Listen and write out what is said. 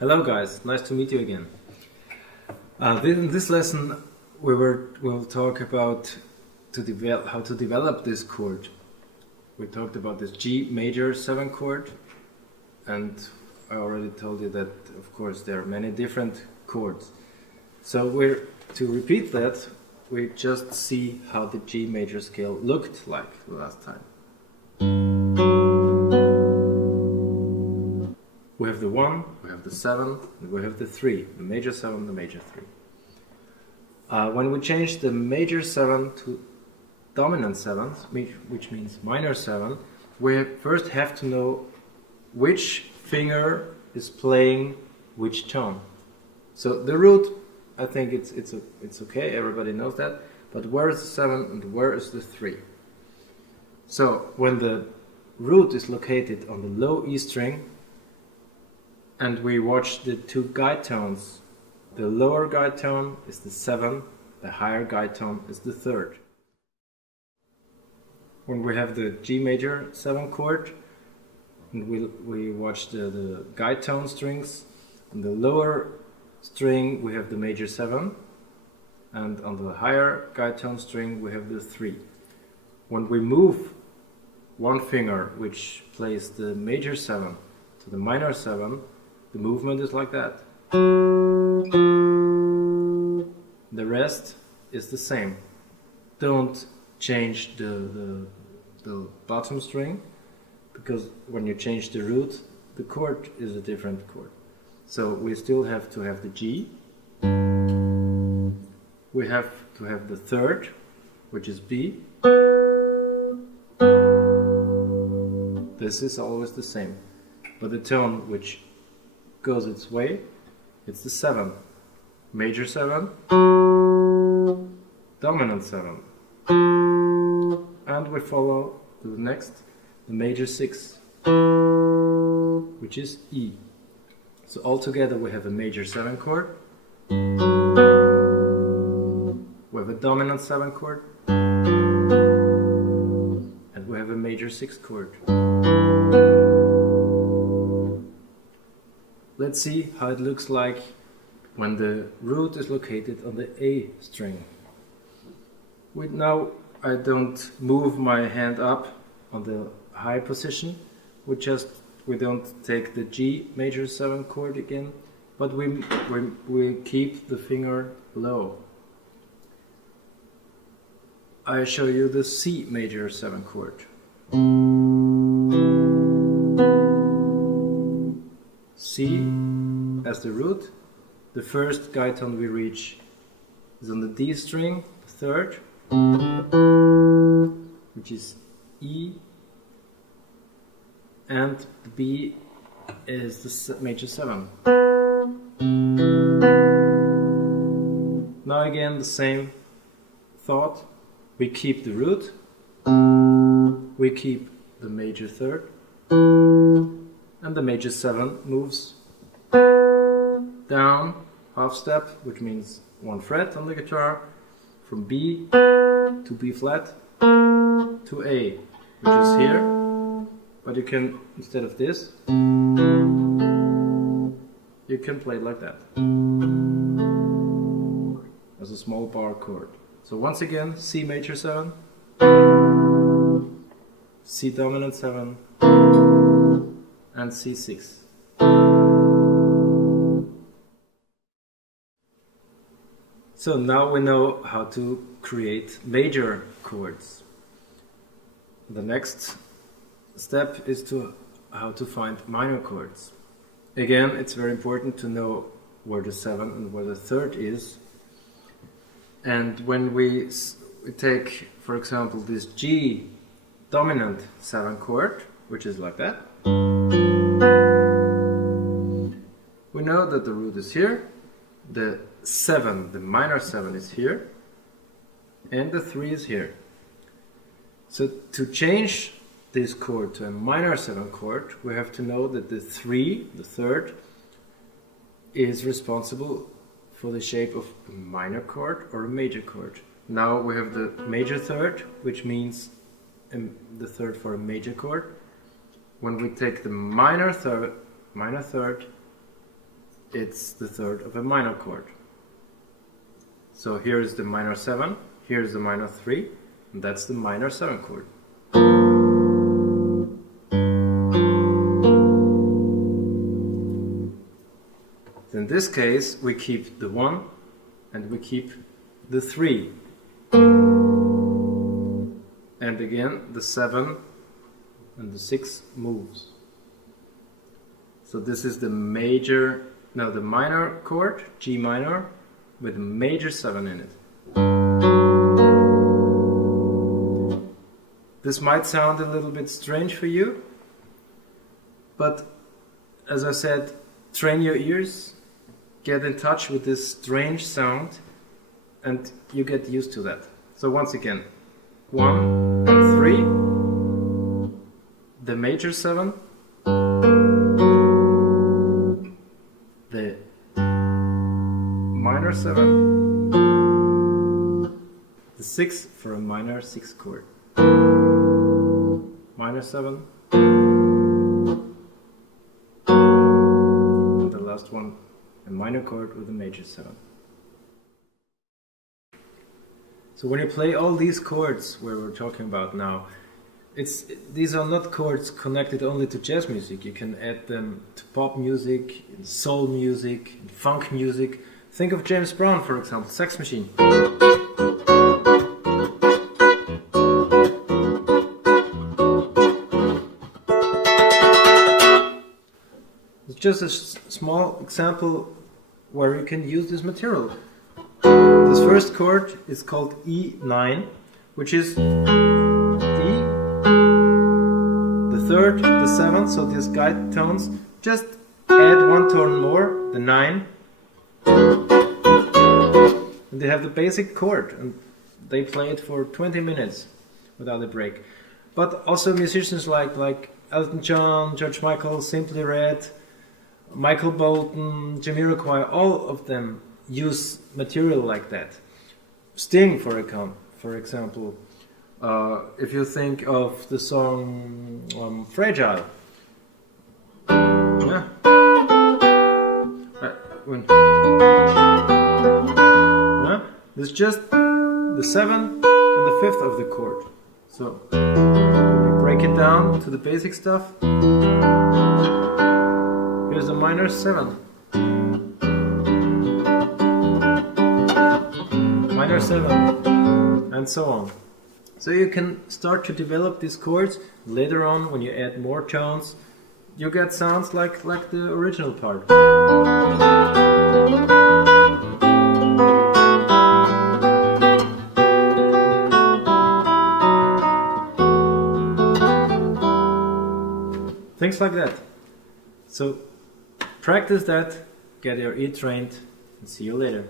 Hello guys, nice to meet you again. In this lesson we'll talk about how to develop this chord. We talked about this G major 7 chord, and I already told you that of course there are many different chords. So to repeat that, we just see how the G major scale looked like the last time. We have the 1, we have the 7, and we have the 3, the major 7, the major 3. When we change the major 7 to dominant 7, which means minor 7, we first have to know which finger is playing which tone. So the root, I think it's okay, everybody knows that, but where is the 7 and where is the 3? So when the root is located on the low E string, and we watch the two guide tones, the lower guide tone is the 7, the higher guide tone is the 3rd. When we have the G major 7 chord, and we watch the guide tone strings, on the lower string we have the major 7, and on the higher guide tone string we have the 3. When we move one finger which plays the major 7 to the minor 7, the movement is like that. The rest is the same. Don't change the bottom string, because when you change the root, the chord is a different chord. So we still have to have the G. We have to have the 3rd, which is B. This is always the same. But the tone which goes its way, it's the 7, major 7, dominant 7, and we follow to the next, the major 6, which is E. So altogether we have a major 7 chord, we have a dominant 7 chord, and we have a major 6 chord. Let's see how it looks like when the root is located on the A string. Now I don't move my hand up on the high position. We don't take the G major 7 chord again, but we keep the finger low. I show you the C major 7 chord. C as the root. The first guide tone we reach is on the D string, the 3rd, which is E, and the B is the major 7. Now again the same thought. We keep the root, we keep the major 3rd, and the major 7 moves down half step, which means 1 fret on the guitar, from B to B flat to A, which is here, but you can, instead of this, you can play it like that, as a small bar chord. So once again, C major 7, C dominant 7, and C6. So now we know how to create major chords. The next step is how to find minor chords. Again, it's very important to know where the 7 and where the 3rd is. And when we take, for example, this G dominant 7 chord, which is like that, we know that the root is here, the 7, the minor 7 is here, and the 3 is here. So to change this chord to a minor 7 chord, we have to know that the 3, the 3rd, is responsible for the shape of a minor chord or a major chord. Now we have the major 3rd, which means the 3rd for a major chord. When we take the minor third, it's the third of a minor chord. So here's the minor 7, here's the minor 3, and that's the minor 7 chord. In this case, we keep the 1 and we keep the 3. And again, the 7 and the 6 moves. So this is the minor chord, G minor, with a major 7 in it. This might sound a little bit strange for you, but as I said, train your ears, get in touch with this strange sound, and you get used to that. So once again, 1 and 3, the major 7, the minor 7, the 6 for a minor 6 chord, minor 7, and the last one, a minor chord with a major 7. So when you play all these chords where we're talking about now, these are not chords connected only to jazz music. You can add them to pop music, soul music, funk music. Think of James Brown, for example, Sex Machine. It's just a small example where you can use this material. This first chord is called E9, which is E, the third, the seventh, so these guide tones. Just add one tone more, the 9. And they have the basic chord, and they play it for 20 minutes without a break. But also musicians like Elton John, George Michael, Simply Red, Michael Bolton, Jamiroquai, all of them use material like that. Sting, for example, if you think of the song Fragile. Yeah. It's just the 7th and the 5th of the chord. So we break it down to the basic stuff. Here's the minor 7. Minor 7, and so on. So you can start to develop these chords. Later on, when you add more tones, you get sounds like the original part. Things like that. So practice that, get your ear trained, and see you later.